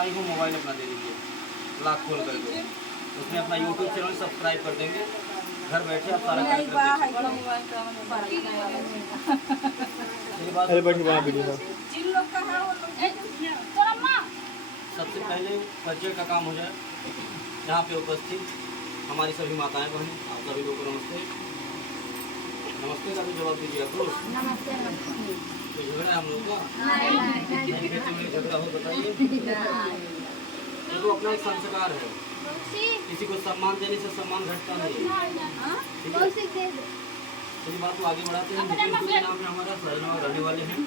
Apply हो mobile अपना दे दीजिए, लॉक खोल करके उसमें अपना यूट्यूब चैनल सब्सक्राइब कर देंगे, घर बैठे आप सारा कार्यक्रम देख सकते। सबसे पहले परिचय का काम हो जाए। यहाँ पे उपस्थित हमारी सभी माताएं बहनें, आप सभी लोग को नमस्ते। नमस्ते का भी जवाब दीजिए आपको। नमस्ते। तो झगड़ा हम लोग का झगड़ा हो बताइए। तो अपना एक संस्कार है, किसी को सम्मान देने से सम्मान घटता नहीं है। चलिए बात को आगे बढ़ाते हैं। नाम है हमारा सजनवा रहने वाले हैं।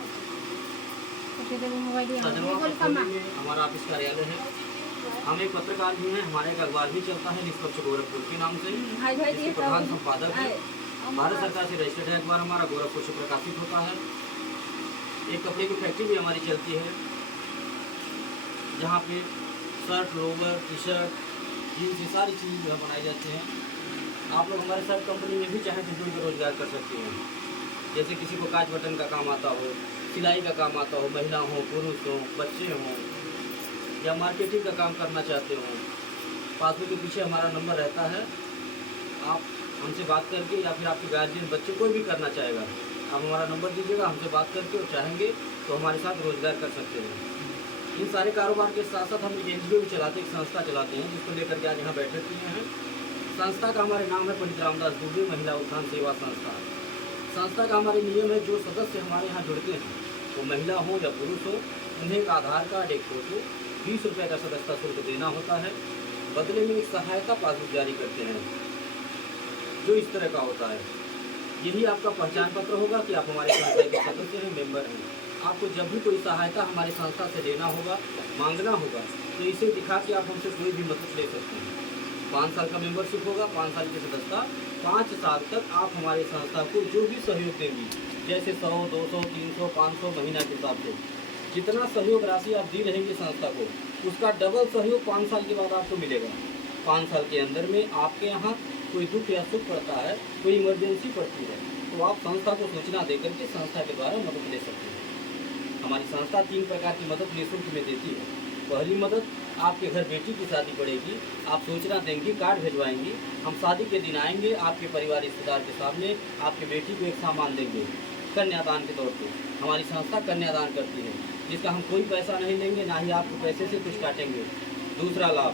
सजनवा में हमारा ऑफिस कार्यालय है। हम एक पत्रकार भी हैं, हमारे एक अखबार भी चलता है निष्पक्ष गोरखपुर के नाम से, जिसके प्रधान संपादक है। भारत सरकार से रजिस्टर्ड है अखबार हमारा, गोरखपुर से प्रकाशित होता है। एक कपड़े की फैक्ट्री भी हमारी चलती है, जहाँ पे shirt, lower, T shirt, jeans, ये सारी चीज़ जो है बनाई जाती हैं। आप लोग हमारे शर्ट कंपनी में भी चाहें तो जुड़ कर रोजगार कर सकते हैं। जैसे किसी को काज बटन का काम आता हो, सिलाई का काम आता हो, महिला हो, पुरुष हो, बच्चे हों, या मार्केटिंग का काम करना चाहते हो, पासबुक के पीछे हमारा नंबर रहता है। आप हमसे बात करके या फिर आपके गार्जियन बच्चे कोई भी करना चाहेगा, आप हमारा नंबर दीजिएगा, हमसे बात करके और चाहेंगे तो हमारे साथ रोजगार कर सकते हैं। इन सारे कारोबार के साथ साथ हम एक NGO भी चलाते, एक संस्था चलाते हैं, जिसको लेकर के आज यहाँ बैठे किए हैं। संस्था का हमारे नाम है पंडित रामदास दुबे महिला उत्थान सेवा संस्था। संस्था का हमारे नियम है, जो सदस्य हमारे यहाँ जुड़ते हैं वो महिला हो या पुरुष हो, उन्हें एक आधार कार्ड, एक फोटो, 20 रुपये का सदस्यता शुल्क देना होता है। बदले में एक सहायता पासबुक जारी करते हैं, जो इस तरह का होता है। यही आपका पहचान पत्र होगा कि आप हमारे संस्था के सदस्य हैं, मेंबर हैं। आपको जब भी कोई सहायता हमारी संस्था से लेना होगा, मांगना होगा, तो इसे दिखा के आप हमसे कोई भी मदद ले सकते हैं। 5 साल का मेंबरशिप होगा, 5 साल की सदस्यता। 5 साल तक आप हमारे संस्था को जो भी सहयोग देंगी, जैसे 100, 200, 300, 500 महीना के हिसाब से जितना सहयोग राशि आप दी रहेंगे संस्था को, उसका डबल सहयोग 5 साल के बाद आपको मिलेगा। 5 साल के अंदर में आपके यहाँ कोई दुख या सुख पड़ता है, कोई इमरजेंसी पड़ती है, तो आप संस्था को सूचना देकर के संस्था के द्वारा मदद ले सकते हैं। हमारी संस्था 3 प्रकार की मदद निःशुल्क में देती है। पहली मदद, आपके घर बेटी की शादी पड़ेगी, आप सूचना देंगी, कार्ड भिजवाएंगी, हम शादी के दिन आएंगे, आपके परिवार रिश्तेदार के सामने आपके बेटी को एक सामान देंगे कन्यादान के तौर पे। हमारी संस्था कन्यादान करती है, जिसका हम कोई पैसा नहीं लेंगे, ना ही आपको पैसे से कुछ काटेंगे। दूसरा लाभ,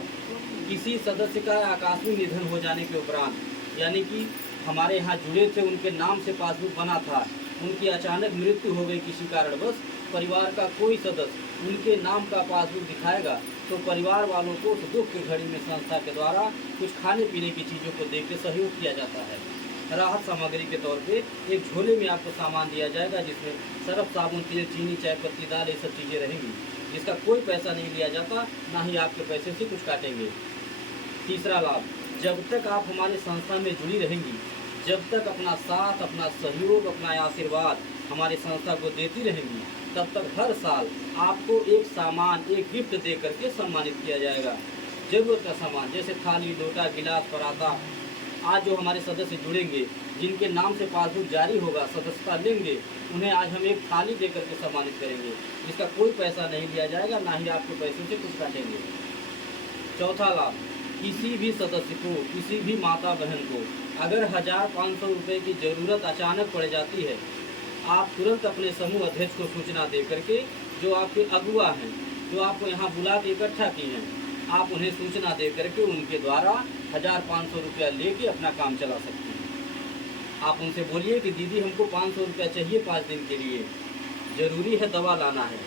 किसी सदस्य का आकस्मिक निधन हो जाने के उपरांत, यानी कि हमारे यहाँ जुड़े थे, उनके नाम से पासबुक बना था, उनकी अचानक मृत्यु हो गई किसी कारणवश, परिवार का कोई सदस्य उनके नाम का पासबुक दिखाएगा तो परिवार वालों को उस दुख की घड़ी में संस्था के द्वारा कुछ खाने पीने की चीज़ों को देकर सहयोग किया जाता है। राहत सामग्री के तौर पे एक झोले में आपको सामान दिया जाएगा, जिसमें सरफ, साबुन, तेल, चीनी, चाय पत्ती, दाल, ये सब चीज़ें रहेंगी, जिसका कोई पैसा नहीं लिया जाता, ना ही आपके पैसे से कुछ काटेंगे। तीसरा लाभ, जब तक आप हमारे संस्था में जुड़ी रहेंगी, जब तक अपना साथ, अपना सहयोग, अपना आशीर्वाद हमारे संस्था को देती रहेंगी, तब तक हर साल आपको एक सामान, एक गिफ्ट दे करके सम्मानित किया जाएगा। जरूरत का सामान, जैसे थाली, लोटा, गिलास, पराता। आज जो हमारे सदस्य जुड़ेंगे, जिनके नाम से पासबुक जारी होगा, सदस्यता लेंगे, उन्हें आज हम एक थाली दे करके सम्मानित करेंगे, जिसका कोई पैसा नहीं लिया जाएगा, ना ही आपके पैसे से कुछ काटेंगे। चौथा लाभ, किसी भी सदस्य को, किसी भी माता बहन को अगर 1500 रुपये की ज़रूरत अचानक पड़ जाती है, आप तुरंत अपने समूह अध्यक्ष को सूचना दे करके, जो आपके अगुआ हैं, जो आपको यहाँ बुला के इकट्ठा किए हैं, आप उन्हें सूचना दे करके उनके द्वारा 1500 रुपया लेके अपना काम चला सकते हैं। आप उनसे बोलिए कि दीदी हमको 500 रुपया चाहिए 5 दिन के लिए, ज़रूरी है, दवा लाना है।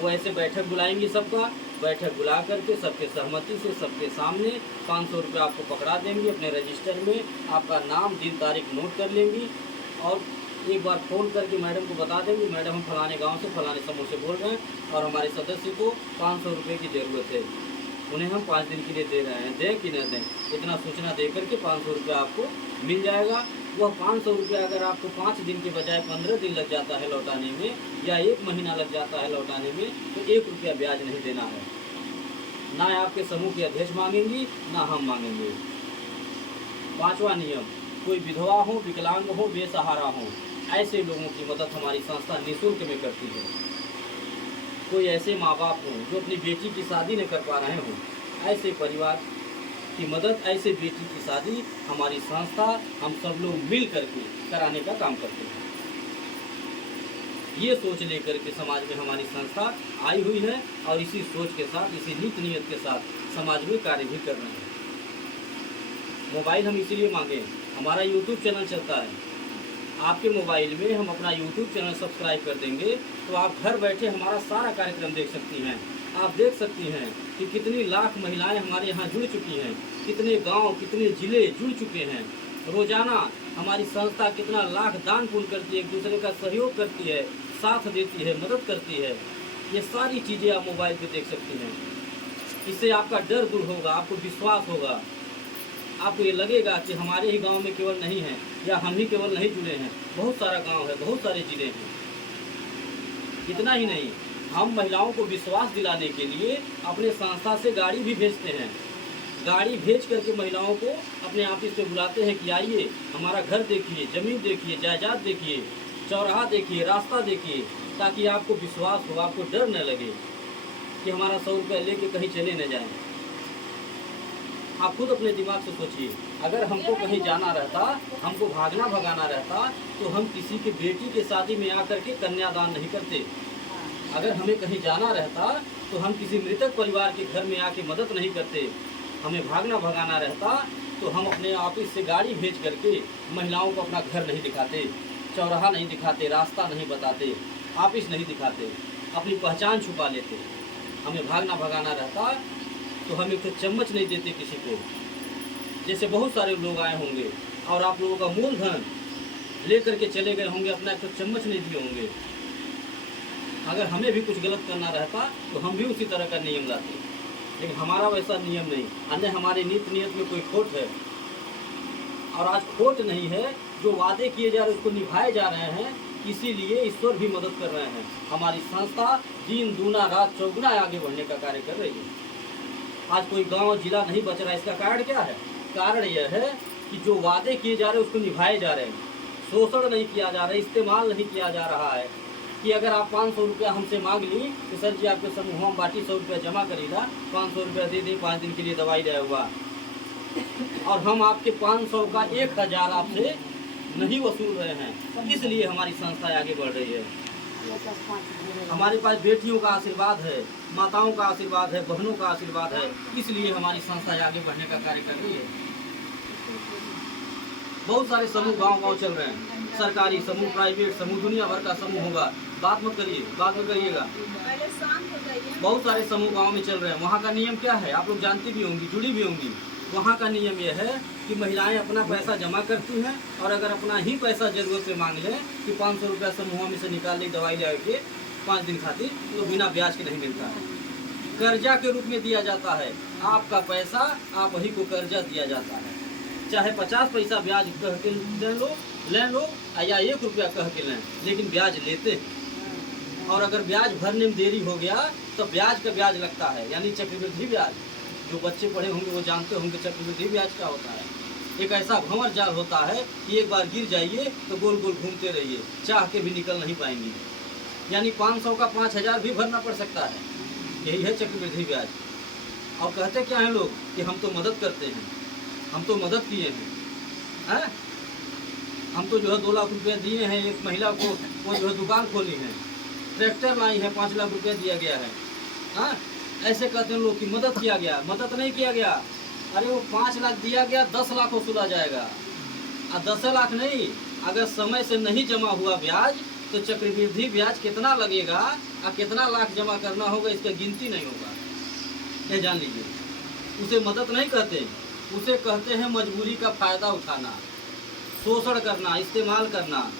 वो ऐसे बैठक बुलाएंगी, सबका बैठक बुला करके सबके सहमति से सबके सामने 500 रुपया आपको पकड़ा देंगी। अपने रजिस्टर में आपका नाम, दिन, तारीख नोट कर लेंगी और एक बार फ़ोन करके मैडम को बता देंगे, मैडम हम फलाने गांव से, फलाने समूह से बोल रहे हैं और हमारे सदस्य को 500 रुपये की ज़रूरत है, उन्हें हम 5 दिन के लिए दे रहे हैं, दें कि न दें। इतना सूचना दे करके 500 रुपया आपको मिल जाएगा। वह 500 रुपया अगर आपको 5 दिन के बजाय 15 दिन लग जाता है लौटाने में, या 1 महीना लग जाता है लौटाने में, तो 1 रुपया ब्याज नहीं देना है। ना आपके समूह के अध्यक्ष मांगेंगी, ना हम मांगेंगे। 5वां नियम, कोई विधवा हो, विकलांग हो, बेसहारा हो, ऐसे लोगों की मदद हमारी संस्था निःशुल्क में करती है। कोई ऐसे माँ बाप हों जो अपनी बेटी की शादी नहीं कर पा रहे हों, ऐसे परिवार की मदद, ऐसे बेटी की शादी हमारी संस्था, हम सब लोग मिल करके कराने का काम करते हैं। ये सोच लेकर के समाज में हमारी संस्था आई हुई है और इसी सोच के साथ, इसी नीति नियत के साथ समाज में कार्य भी कर रहे हैं। मोबाइल हम इसीलिए मांगे, हमारा यूट्यूब चैनल चलता है, आपके मोबाइल में हम अपना यूट्यूब चैनल सब्सक्राइब कर देंगे तो आप घर बैठे हमारा सारा कार्यक्रम देख सकती हैं। आप देख सकती हैं कि कितनी लाख महिलाएं हमारे यहाँ जुड़ चुकी हैं, कितने गांव, कितने ज़िले जुड़ चुके हैं। रोज़ाना हमारी संस्था कितना लाख दान पुण्य करती है, एक दूसरे का सहयोग करती है, साथ देती है, मदद करती है। ये सारी चीज़ें आप मोबाइल पे देख सकती हैं। इससे आपका डर दूर होगा, आपको विश्वास होगा, आपको ये लगेगा कि हमारे ही गांव में केवल नहीं है या हम ही केवल नहीं जुड़े हैं, बहुत सारा गांव है, बहुत सारे ज़िले हैं। इतना ही नहीं, हम महिलाओं को विश्वास दिलाने के लिए अपने संस्था से गाड़ी भी भेजते हैं। गाड़ी भेज करके महिलाओं को अपने ऑफिस पे बुलाते हैं कि आइए, हमारा घर देखिए, ज़मीन देखिए, जायदाद देखिए, चौराहा देखिए, रास्ता देखिए, ताकि आपको विश्वास हो, आपको डर न लगे कि हमारा 100 रुपया लेके कहीं चले न जाएं। आप खुद अपने दिमाग से सोचिए, अगर हमको कहीं जाना रहता, हमको भागना भगाना रहता, तो हम किसी की बेटी के शादी में आकर के कन्यादान नहीं करते। अगर हमें कहीं जाना रहता तो हम किसी मृतक परिवार के घर में आके मदद नहीं करते। हमें भागना भगाना रहता तो हम अपने ऑफिस से गाड़ी भेज करके महिलाओं को अपना घर नहीं दिखाते, चौराहा नहीं दिखाते, रास्ता नहीं बताते, ऑफिस नहीं दिखाते, अपनी पहचान छुपा लेते। हमें भागना भगाना रहता तो हम एक तो चम्मच नहीं देते किसी को, जैसे बहुत सारे लोग आए होंगे और आप लोगों का मूलधन ले करके चले गए होंगे, अपना एक तो चम्मच नहीं दिए होंगे। अगर हमें भी कुछ गलत करना रहता तो हम भी उसी तरह का नियम लाते, लेकिन हमारा वैसा नियम नहीं। अन्य हमारे नीति नियत में कोई खोट है, और आज खोट नहीं है, जो वादे किए जा रहे उसको निभाए जा रहे हैं, इसीलिए ईश्वर भी मदद कर रहे हैं। हमारी संस्था दिन दूना रात चौगुना आगे बढ़ने का कार्य कर रही है। आज कोई गांव जिला नहीं बच रहा है, इसका कारण क्या है? कारण यह है कि जो वादे किए जा रहे हैं उसको निभाए जा रहे हैं, शोषण नहीं किया जा रहा है, इस्तेमाल नहीं किया जा रहा है कि अगर आप 500 रुपया हमसे मांग ली तो सर जी आपके समूह हम बाटी 100 रुपया जमा करेगा, 500 रुपया दे दें, 5 दिन के लिए दवाई लाया हुआ, और हम आपके 500 का 1000 आपसे नहीं वसूल रहे हैं। इसलिए हमारी संस्था आगे बढ़ रही है। हमारे पास बेटियों का आशीर्वाद है, माताओं का आशीर्वाद है, बहनों का आशीर्वाद है, इसलिए हमारी संस्था आगे बढ़ने का कार्य कर रही है। बहुत सारे समूह गांव-गांव चल रहे हैं, सरकारी समूह, प्राइवेट समूह, दुनिया भर का समूह होगा, बात मत करिए, बाद में करिएगा। बहुत सारे समूह गांव में चल रहे हैं। वहाँ का नियम क्या है आप लोग जानती भी होंगी, जुड़ी भी होंगी। वहाँ का नियम यह है कि महिलाएं अपना पैसा जमा करती हैं, और अगर अपना ही पैसा जरूरत पे मांग लें कि 500 रुपया समूह में से निकाल ली दवाई ले के 5 दिन खातिर, तो बिना ब्याज के नहीं मिलता है, कर्जा के रूप में दिया जाता है। आपका पैसा आप वही को कर्जा दिया जाता है, चाहे 50 पैसा ब्याज कह के ले लो या 1 रुपया कह के लें, लेकिन ब्याज लेते हैं। और अगर ब्याज भरने में देरी हो गया तो ब्याज का ब्याज लगता है, यानी चक्रवृद्धि ब्याज। जो बच्चे पढ़े होंगे वो जानते होंगे चक्रवृद्धि ब्याज क्या होता है। एक ऐसा भंवर जाल होता है कि एक बार गिर जाइए तो गोल गोल घूमते रहिए, चाह के भी निकल नहीं पाएंगे। यानी 500 का 5000 भी भरना पड़ सकता है, यही है चक्रवृद्धि ब्याज। और कहते क्या हैं लोग कि हम तो मदद करते हैं, हम तो मदद किए हैं, हम तो जो है 2 लाख रुपया दिए हैं एक महिला को, वो जो है दुकान खोली है, ट्रैक्टर लाई है, 5 लाख रुपया दिया गया है। हाँ, ऐसे कहते हैं लोग कि मदद किया गया, मदद नहीं किया गया। अरे वो 5 लाख दिया गया, 10 लाख वसूला जाएगा। और 10 लाख नहीं, अगर समय से नहीं जमा हुआ ब्याज तो चक्रवृद्धि ब्याज कितना लगेगा और कितना लाख जमा करना होगा, इसका गिनती नहीं होगा। ये जान लीजिए, उसे मदद नहीं कहते, उसे कहते हैं मजबूरी का फ़ायदा उठाना, शोषण करना, इस्तेमाल करना।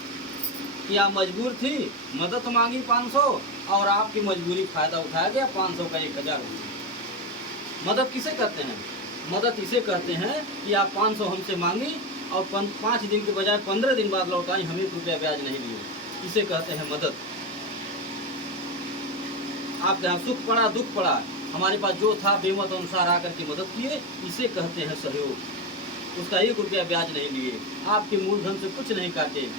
कि आप मजबूर थी, मदद मांगी 500 और आपकी मजबूरी फ़ायदा उठाया गया, 500 का 1000 हो गया। मदद किसे कहते हैं? मदद इसे कहते हैं कि आप 500 हमसे मांगी और 5 दिन के बजाय 15 दिन बाद लौटाई, हम 1 रुपया ब्याज नहीं लिए, इसे कहते हैं मदद। आपके यहाँ सुख पड़ा, दुख पड़ा, हमारे पास जो था बेमत अनुसार आकर के मदद किए, इसे कहते हैं सहयोग। उसका 1 रुपया ब्याज नहीं लिए, आपके मूलधन से कुछ नहीं काटे,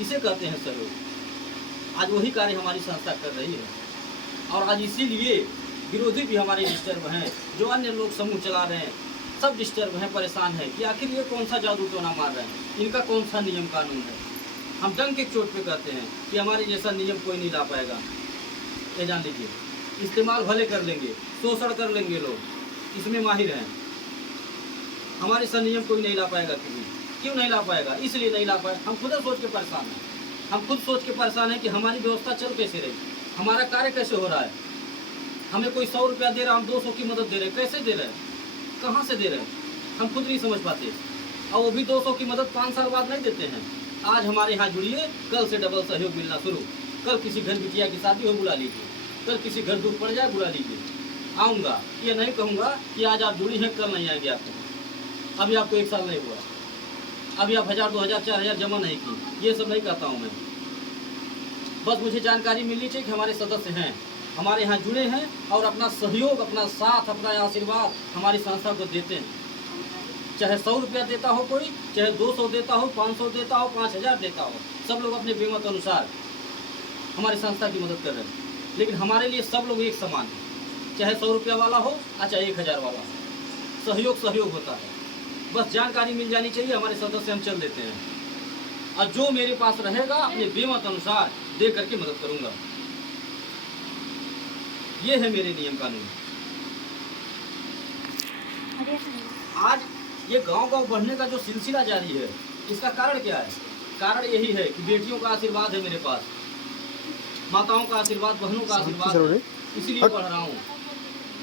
इसे कहते हैं सहयोग। आज वही कार्य हमारी संस्था कर रही है। और आज इसीलिए विरोधी भी हमारे डिस्टर्ब हैं, जो अन्य लोग समूह चला रहे हैं सब डिस्टर्ब हैं, परेशान हैं कि आखिर ये कौन सा जादू टोना मार रहे हैं, इनका कौन सा नियम कानून है। हम डंक के चोट पे कहते हैं कि हमारे जैसा नियम कोई नहीं ला पाएगा। ये जान लीजिए, इस्तेमाल भले कर लेंगे, शोषण कर लेंगे लोग, इसमें माहिर हैं, हमारे सा नियम कोई नहीं ला पाएगा। क्यों नहीं ला पाएगा? इसलिए नहीं ला पाए, हम खुद सोच के परेशान हैं। हम खुद सोच के परेशान हैं कि हमारी व्यवस्था चल कैसे रही, हमारा कार्य कैसे हो रहा है। हमें कोई 100 रुपया दे रहा, हम 200 की मदद दे रहे, कैसे दे रहे हैं, कहाँ से दे रहे हैं, हम खुद नहीं समझ पाते। और वो भी 200 की मदद 5 साल बाद नहीं देते हैं। आज हमारे यहाँ जुड़िए, कल से डबल सहयोग मिलना शुरू। कल किसी घर बिटिया की शादी हो बुला लीजिए, कल किसी घर दुख पड़ जाए बुला लीजिए, आऊँगा। ये नहीं कहूँगा कि आज आप जुड़ी हैं कल नहीं आएंगे आपको, अभी आपको 1 साल नहीं हुआ, अभी आप 1000, 2000, 4000 जमा नहीं की, ये सब नहीं कहता हूँ मैं। बस मुझे जानकारी मिलनी चाहिए कि हमारे सदस्य हैं, हमारे यहाँ जुड़े हैं और अपना सहयोग, अपना साथ, अपना आशीर्वाद हमारी संस्था को देते हैं। चाहे 100 रुपया देता हो कोई, चाहे 200 देता हो, 500 देता हो, 5000 देता हो, सब लोग अपने बेमत अनुसार हमारी संस्था की मदद कर रहे हैं। लेकिन हमारे लिए सब लोग एक समान हैं, चाहे 100 रुपया वाला हो या चाहे 1000 वाला हो, सहयोग सहयोग होता है। बस जानकारी मिल जानी चाहिए, हमारे सदस्य हम चल देते हैं। और जो मेरे पास रहेगा अपने बेमत अनुसार दे करके मदद करूंगा। ये है मेरे नियम कानून। आज ये गांव-गांव बढ़ने का जो सिलसिला जारी है, इसका कारण क्या है? कारण यही है कि बेटियों का आशीर्वाद है मेरे पास, माताओं का आशीर्वाद, बहनों का आशीर्वाद है, इसीलिए बढ़ रहा हूँ।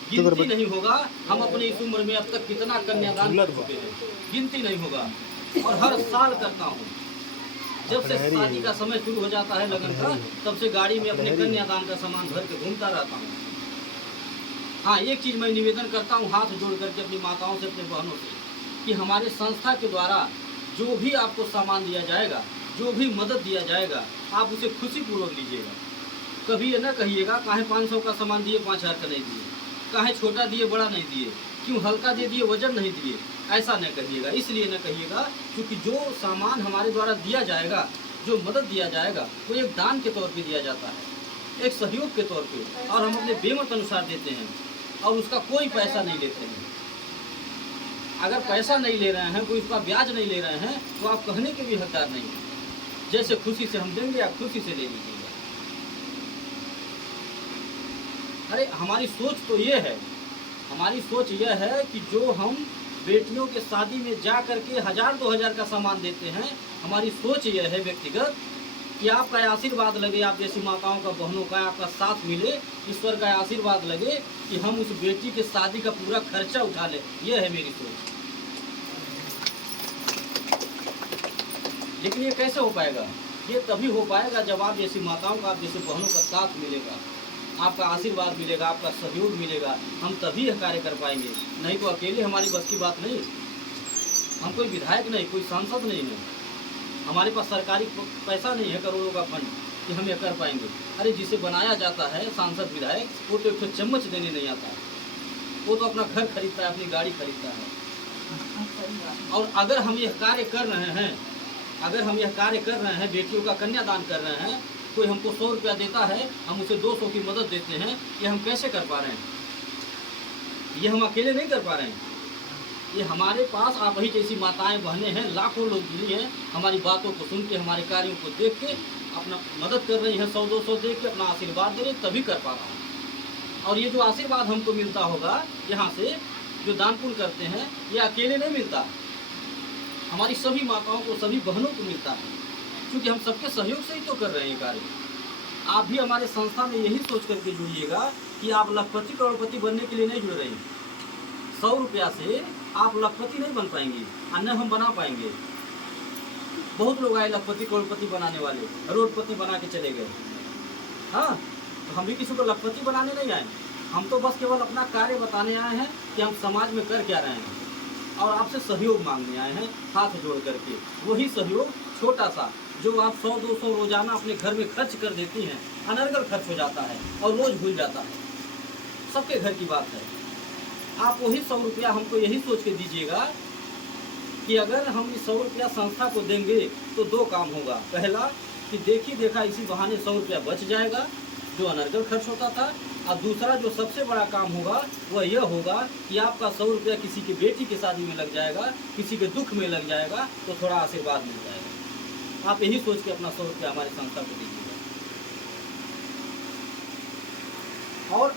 गिनती नहीं होगा हम अपनी इस उम्र में अब तक कितना कन्यादान कर चुके हैं, गिनती नहीं होगा। और हर साल करता हूँ। जब से शादी का समय शुरू हो जाता है लगन का, तब से गाड़ी में अपने कन्यादान का सामान भर के घूमता रहता हूँ। हाँ, एक चीज़ मैं निवेदन करता हूँ हाथ जोड़ करके अपनी माताओं से, अपने बहनों से, कि हमारे संस्था के द्वारा जो भी आपको सामान दिया जाएगा, जो भी मदद दिया जाएगा, आप उसे खुशीपूर्वक लीजिएगा। कभी ये न कहिएगा काहे 500 का सामान दिए 5000 का नहीं दिए, काहे छोटा दिए बड़ा नहीं दिए, क्यों हल्का दे दिए वजन नहीं दिए, ऐसा न कहिएगा। इसलिए न कहिएगा क्योंकि जो सामान हमारे द्वारा दिया जाएगा, जो मदद दिया जाएगा, वो एक दान के तौर पे दिया जाता है, एक सहयोग के तौर पे, और हम अपने बेमत अनुसार देते हैं और उसका कोई पैसा नहीं लेते हैं। अगर पैसा नहीं ले रहे हैं, कोई उसका ब्याज नहीं ले रहे हैं, तो आप कहने के भी हकदार नहीं हैं। जैसे खुशी से हम देंगे, आप खुशी से ले लीजिएगा। अरे हमारी सोच तो ये है, हमारी सोच यह है कि जो हम बेटियों के शादी में जा करके 1000-2000 का सामान देते हैं, हमारी सोच यह है व्यक्तिगत कि आपका आशीर्वाद लगे, आप जैसी माताओं का, बहनों का आपका साथ मिले, ईश्वर का आशीर्वाद लगे कि हम उस बेटी के शादी का पूरा खर्चा उठा लें। यह है मेरी सोच। लेकिन ये कैसे हो पाएगा? ये तभी हो पाएगा जब आप जैसी माताओं का, आप जैसे बहनों का साथ मिलेगा, आपका आशीर्वाद मिलेगा, आपका सहयोग मिलेगा, हम तभी यह कार्य कर पाएंगे। नहीं तो अकेले हमारी बस की बात नहीं। हम कोई विधायक नहीं, कोई सांसद नहीं है, हमारे पास सरकारी पैसा नहीं है, करोड़ों का फंड कि हम यह कर पाएंगे। अरे जिसे बनाया जाता है सांसद विधायक, वो तो 1 चम्मच देने नहीं आता है, वो तो अपना घर खरीदता है, अपनी गाड़ी खरीदता है। और अगर हम यह कार्य कर रहे हैं, अगर हम यह कार्य कर रहे हैं, बेटियों का कन्यादान कर रहे हैं, कोई हमको 100 रुपया देता है, हम उसे 200 की मदद देते हैं, ये हम कैसे कर पा रहे हैं? ये हम अकेले नहीं कर पा रहे हैं। ये हमारे पास आप ही जैसी माताएं, बहनें हैं, लाखों लोग जुड़ी हैं, हमारी बातों को सुन के, हमारे कार्यों को देख के अपना मदद कर रही हैं, 100-200 दे के अपना आशीर्वाद दे रही, तभी कर पा रहा हूँ। और ये जो आशीर्वाद हमको मिलता होगा यहाँ से, जो दान पुण्य करते हैं, ये अकेले नहीं मिलता, हमारी सभी माताओं को, सभी बहनों को मिलता है, क्योंकि हम सबके सहयोग से ही तो कर रहे हैं कार्य। आप भी हमारे संस्था में यही सोच करके जुड़िएगा कि आप लखपति करोड़पति बनने के लिए नहीं जुड़ रहे हैं। 100 रुपया से आप लखपति नहीं बन पाएंगे, और न हम बना पाएंगे। बहुत लोग आए लखपति करोड़पति बनाने वाले, करोड़पति बना के चले गए। हाँ, तो हम भी किसी को लखपति बनाने नहीं आए, हम तो बस केवल अपना कार्य बताने आए हैं कि हम समाज में कर क्या रहे हैं, और आपसे सहयोग मांगने आए हैं हाथ जोड़ करके। वही सहयोग छोटा सा जो आप 100-200 रोजाना अपने घर में खर्च कर देती हैं, अनर्गल खर्च हो जाता है और रोज भूल जाता है, सबके घर की बात है। आप वही 100 रुपया हमको यही सोच के दीजिएगा कि अगर हम इस 100 रुपया संस्था को देंगे तो 2 काम होगा। पहला कि देखी देखा इसी बहाने 100 रुपया बच जाएगा जो अनर्गल खर्च होता था, और दूसरा जो सबसे बड़ा काम होगा वह यह होगा कि आपका 100 रुपया किसी की बेटी की शादी में लग जाएगा, किसी के दुख में लग जाएगा, तो थोड़ा आशीर्वाद मिल जाएगा। आप यही सोच के अपना 100 रुपया हमारी संस्था को दीजिएगा। और